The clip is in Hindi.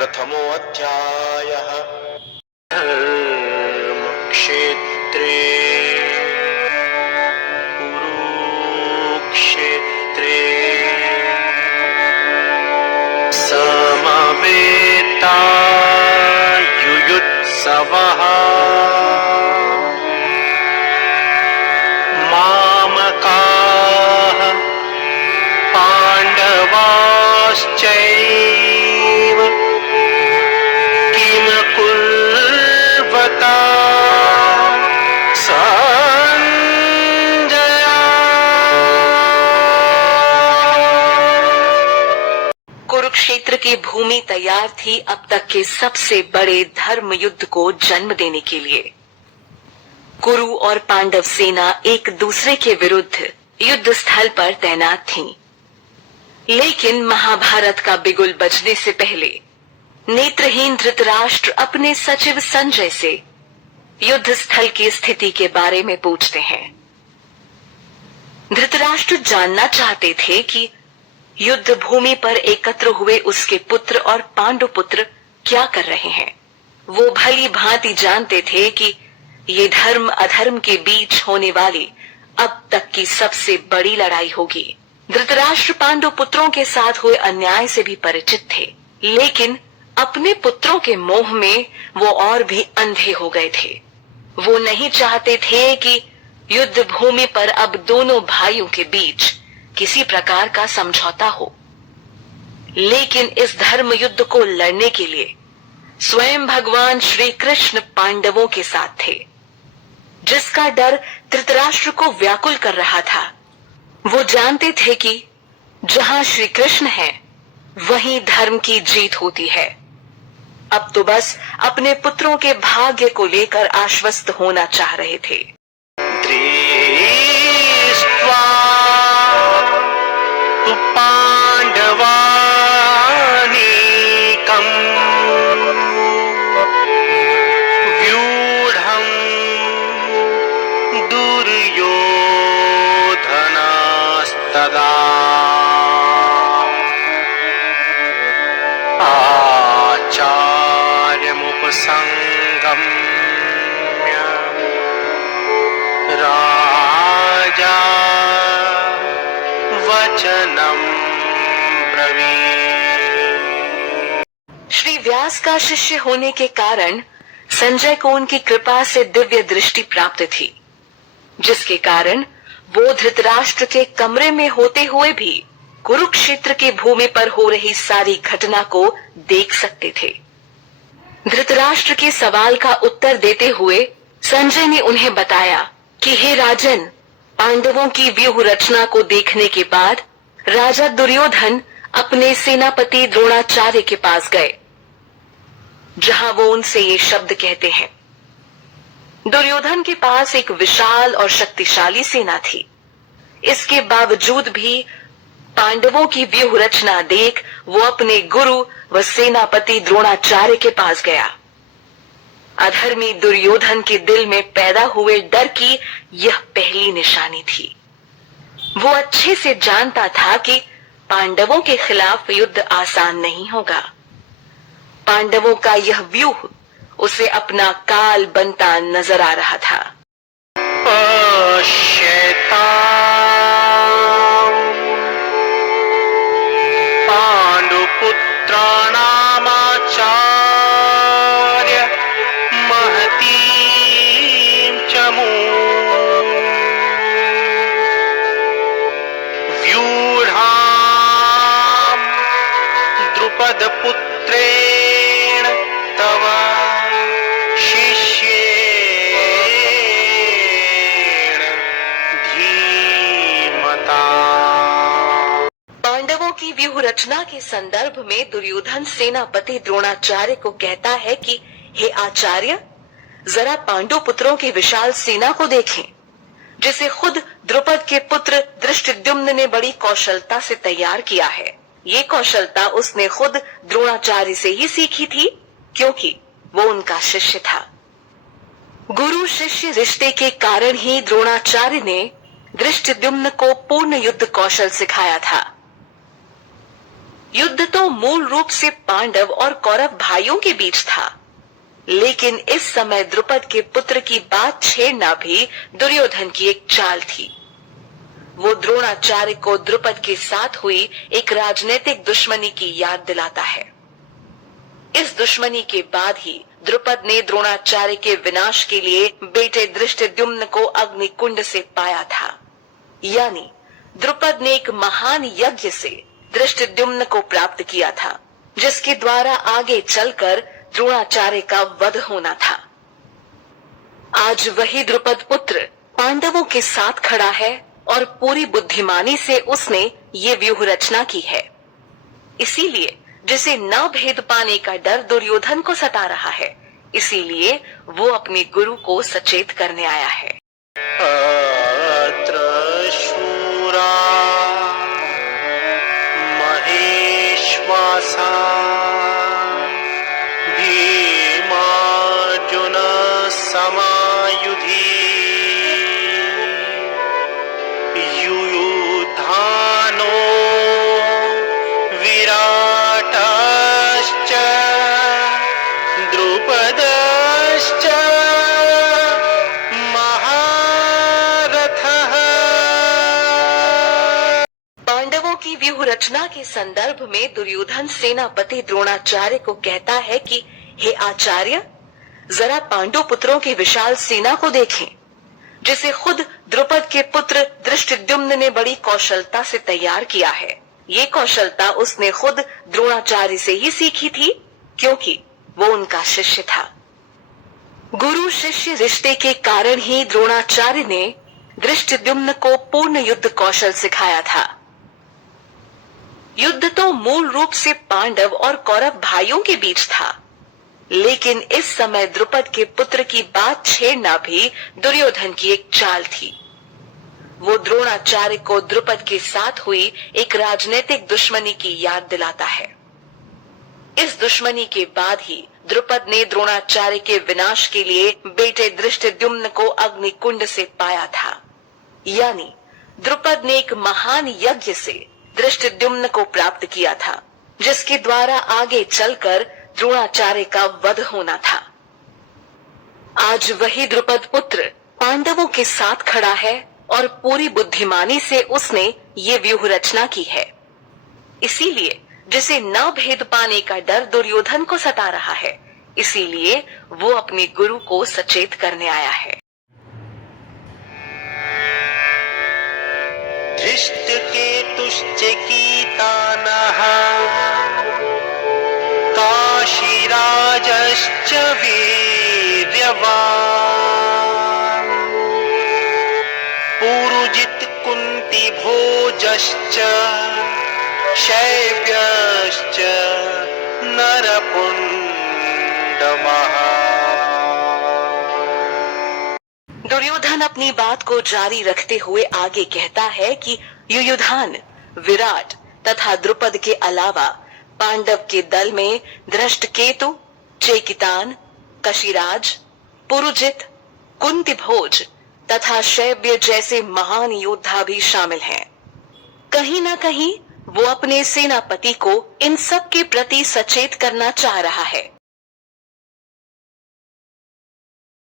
प्रथमोऽध्यायः। धर्मक्षेत्रे कुरुक्षेत्रे समवेतायुयुत्सवः मामकाः पाण्डवाश्चैव किम कुर्वता कुरुक्षेत्र की भूमि तैयार थी अब तक के सबसे बड़े धर्म युद्ध को जन्म देने के लिए। कुरु और पांडव सेना एक दूसरे के विरुद्ध युद्ध स्थल पर तैनात थीं। लेकिन महाभारत का बिगुल बजने से पहले नेत्रहीन धृतराष्ट्र अपने सचिव संजय से युद्ध स्थल की स्थिति के बारे में पूछते हैं। धृतराष्ट्र जानना चाहते थे कि युद्ध भूमि पर एकत्र हुए उसके पुत्र और पांडु पुत्र क्या कर रहे हैं। वो भली भांति जानते थे कि ये धर्म अधर्म के बीच होने वाली अब तक की सबसे बड़ी लड़ाई होगी। धृतराष्ट्र पांडु पुत्रों के साथ हुए अन्याय से भी परिचित थे, लेकिन अपने पुत्रों के मोह में वो और भी अंधे हो गए थे। वो नहीं चाहते थे कि युद्ध भूमि पर अब दोनों भाइयों के बीच किसी प्रकार का समझौता हो। लेकिन इस धर्म युद्ध को लड़ने के लिए स्वयं भगवान श्री कृष्ण पांडवों के साथ थे, जिसका डर धृतराष्ट्र को व्याकुल कर रहा था। वो जानते थे कि जहां श्री कृष्ण है वहीं धर्म की जीत होती है। अब तो बस अपने पुत्रों के भाग्य को लेकर आश्वस्त होना चाह रहे थे। दृष्ट्वा तु पाण्डवानीकम् व्यूढम् दुर्योधनस्तदा आचार्यमुपसंगम्य राजा वचनम् ब्रवीत्। श्री व्यास का शिष्य होने के कारण संजय को उनकी कृपा से दिव्य दृष्टि प्राप्त थी, जिसके कारण वो धृतराष्ट्र के कमरे में होते हुए भी कुरुक्षेत्र की भूमि पर हो रही सारी घटना को देख सकते थे। धृतराष्ट्र के सवाल का उत्तर देते हुए संजय ने उन्हें बताया कि हे राजन, पांडवों की व्यूह रचना को देखने के बाद राजा दुर्योधन अपने सेनापति द्रोणाचार्य के पास गए, जहां वो उनसे ये शब्द कहते हैं। दुर्योधन के पास एक विशाल और शक्तिशाली सेना थी। इसके बावजूद भी पांडवों की व्यूह रचना देख वो अपने गुरु व सेनापति द्रोणाचार्य के पास गया। अधर्मी दुर्योधन के दिल में पैदा हुए डर की यह पहली निशानी थी। वो अच्छे से जानता था कि पांडवों के खिलाफ युद्ध आसान नहीं होगा। पांडवों का यह व्यूह उसे अपना काल बनता नजर आ रहा था। पाण्डुपुत्राणामाचार्य महतीं चमू व्यूढां द्रुपदपुत्रेण तव शिष्येण धीमता। पांडवों की व्यूह रचना के संदर्भ में दुर्योधन सेनापति द्रोणाचार्य को कहता है कि हे आचार्य, जरा पांडु पुत्रों की विशाल सेना को देखें, जिसे खुद द्रुपद के पुत्र धृष्टद्युम्न ने बड़ी कौशलता से तैयार किया है। ये कौशलता उसने खुद द्रोणाचार्य से ही सीखी थी, क्योंकि वो उनका शिष्य था। गुरु शिष्य रिश्ते के कारण ही द्रोणाचार्य ने धृष्टद्युम्न को पूर्ण युद्ध कौशल सिखाया था। युद्ध तो मूल रूप से पांडव और कौरव भाइयों के बीच था, लेकिन इस समय द्रुपद के पुत्र की बात छेड़ना भी दुर्योधन की एक चाल थी। वो द्रोणाचार्य को द्रुपद के साथ हुई एक राजनीतिक दुश्मनी की याद दिलाता है। इस दुश्मनी के बाद ही द्रुपद ने द्रोणाचार्य के विनाश के लिए बेटे धृष्टद्युम्न को अग्निकुंड से पाया था। यानी द्रुपद ने एक महान यज्ञ से धृष्टद्युम्न को प्राप्त किया था, जिसके द्वारा आगे चलकर द्रोणाचार्य का वध होना था। आज वही द्रुपद पुत्र पांडवों के साथ खड़ा है और पूरी बुद्धिमानी से उसने ये व्यूह रचना की है। इसीलिए जिसे न भेद पाने का डर दुर्योधन को सता रहा है, इसीलिए वो अपने गुरु को सचेत करने आया है। अत्र शूरा महेश्वासा भीमार्जुन समायुधि युयुधानो विराटश्च द्रुपदश्च महारथः। पांडवों की व्यूह रचना के संदर्भ में दुर्योधन सेनापति द्रोणाचार्य को कहता है कि हे आचार्य, जरा पांडु पुत्रों की विशाल सेना को देखें, जिसे खुद द्रुपद के पुत्र धृष्टद्युम्न ने बड़ी कौशलता से तैयार किया है। ये कौशलता उसने खुद द्रोणाचार्य से ही सीखी थी, क्योंकि वो उनका शिष्य था। गुरु शिष्य रिश्ते के कारण ही द्रोणाचार्य ने धृष्टद्युम्न को पूर्ण युद्ध कौशल सिखाया था। युद्ध तो मूल रूप से पांडव और कौरव भाइयों के बीच था, लेकिन इस समय द्रुपद के पुत्र की बात छेड़ना भी दुर्योधन की एक चाल थी। वो द्रोणाचार्य को द्रुपद के साथ हुई एक राजनीतिक दुश्मनी की याद दिलाता है। इस दुश्मनी के बाद ही द्रुपद ने द्रोणाचार्य के विनाश के लिए बेटे धृष्टद्युम्न को अग्निकुंड से पाया था। यानी द्रुपद ने एक महान यज्ञ से धृष्टद्युम्न को प्राप्त किया था, जिसके द्वारा आगे चलकर द्रोणाचार्य का वध होना था। आज वही द्रुपद पुत्र पांडवों के साथ खड़ा है और पूरी बुद्धिमानी से उसने ये व्यूह रचना की है। इसीलिए जिसे न भेद पाने का डर दुर्योधन को सता रहा है, इसीलिए वो अपने गुरु को सचेत करने आया है। धृष्टकेतुश्चकीतानः काशीराजश्च वीर्यवान् पुरुजित् कुन्तिभोजश्च शैव्यश्च नरपुण्डमः। दुर्योधन अपनी बात को जारी रखते हुए आगे कहता है कि युयुधान, विराट तथा द्रुपद के अलावा पांडव के दल में धृष्टकेतु, चेकितान, कशिराज, पुरुजित, कुंतिभोज तथा शैव्य जैसे महान योद्धा भी शामिल हैं। कहीं न कहीं वो अपने सेनापति को इन सब के प्रति सचेत करना चाह रहा है।